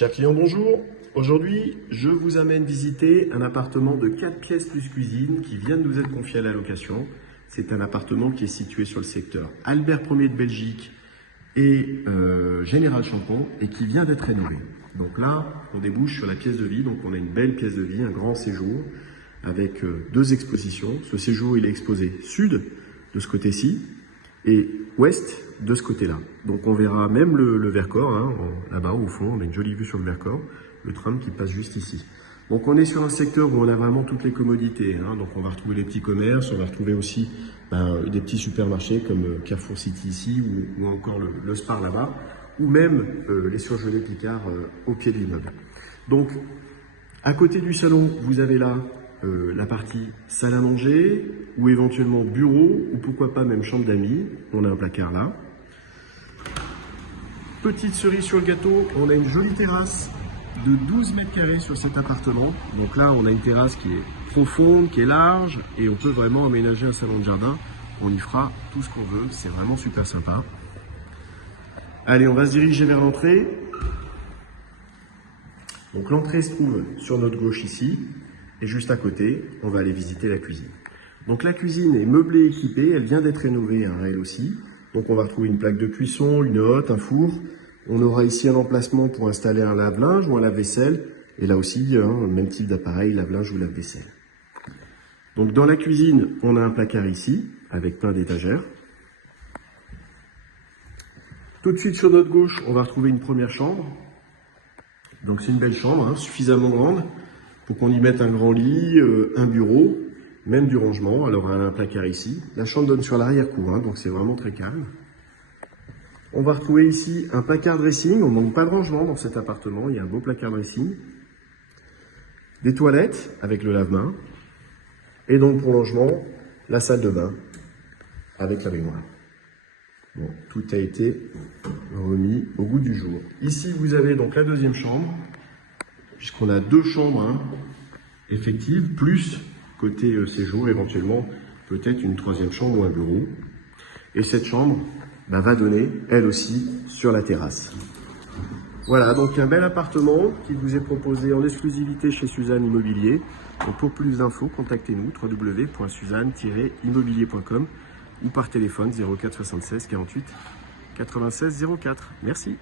Chers clients, bonjour. Aujourd'hui, je vous amène visiter un appartement de 4 pièces plus cuisine qui vient de nous être confié à la location. C'est un appartement qui est situé sur le secteur Albert Ier de Belgique et Général Champon et qui vient d'être rénové. Donc là, on débouche sur la pièce de vie. Donc on a une belle pièce de vie, un grand séjour avec 2 expositions. Ce séjour, il est exposé sud de ce côté-ci et ouest de ce côté-là. Donc on verra même le Vercors, hein, là-bas au fond, on a une jolie vue sur le Vercors, le tram qui passe juste ici. Donc on est sur un secteur où on a vraiment toutes les commodités, hein. Donc on va retrouver les petits commerces, on va retrouver aussi des petits supermarchés comme Carrefour City ici ou encore le Spar là-bas, ou même les surgelés Picard au pied de l'immeuble. Donc à côté du salon, vous avez là la partie salle à manger, ou éventuellement bureau, ou pourquoi pas même chambre d'amis. On a un placard là. Petite cerise sur le gâteau, on a une jolie terrasse de 12 mètres carrés sur cet appartement. Donc là, on a une terrasse qui est profonde, qui est large, et on peut vraiment aménager un salon de jardin. On y fera tout ce qu'on veut, c'est vraiment super sympa. Allez, on va se diriger vers l'entrée. Donc l'entrée se trouve sur notre gauche ici. Et juste à côté, on va aller visiter la cuisine. Donc la cuisine est meublée, équipée, elle vient d'être rénovée, hein, elle aussi. Donc on va retrouver une plaque de cuisson, une hotte, un four. On aura ici un emplacement pour installer un lave-linge ou un lave-vaisselle. Et là aussi, le même type d'appareil, lave-linge ou lave-vaisselle. Donc dans la cuisine, on a un placard ici, avec plein d'étagères. Tout de suite sur notre gauche, on va retrouver une première chambre. Donc c'est une belle chambre, hein, suffisamment grande pour qu'on y mette un grand lit, un bureau, même du rangement. Alors on a un placard ici. La chambre donne sur l'arrière-cour, hein, donc c'est vraiment très calme. On va retrouver ici un placard dressing. On ne manque pas de rangement dans cet appartement. Il y a un beau placard dressing. Des toilettes avec le lave-main. Et donc pour logement, la salle de bain avec la baignoire. Bon, tout a été remis au goût du jour. Ici, vous avez donc la deuxième chambre, puisqu'on a 2 chambres, hein, effectives, plus côté séjour, éventuellement, peut-être une 3e chambre ou un bureau. Et cette chambre va donner, elle aussi, sur la terrasse. Voilà, donc un bel appartement qui vous est proposé en exclusivité chez Suzanne Immobilier. Donc pour plus d'infos, contactez-nous www.suzanne-immobilier.com ou par téléphone 04 76 48 96 04. Merci.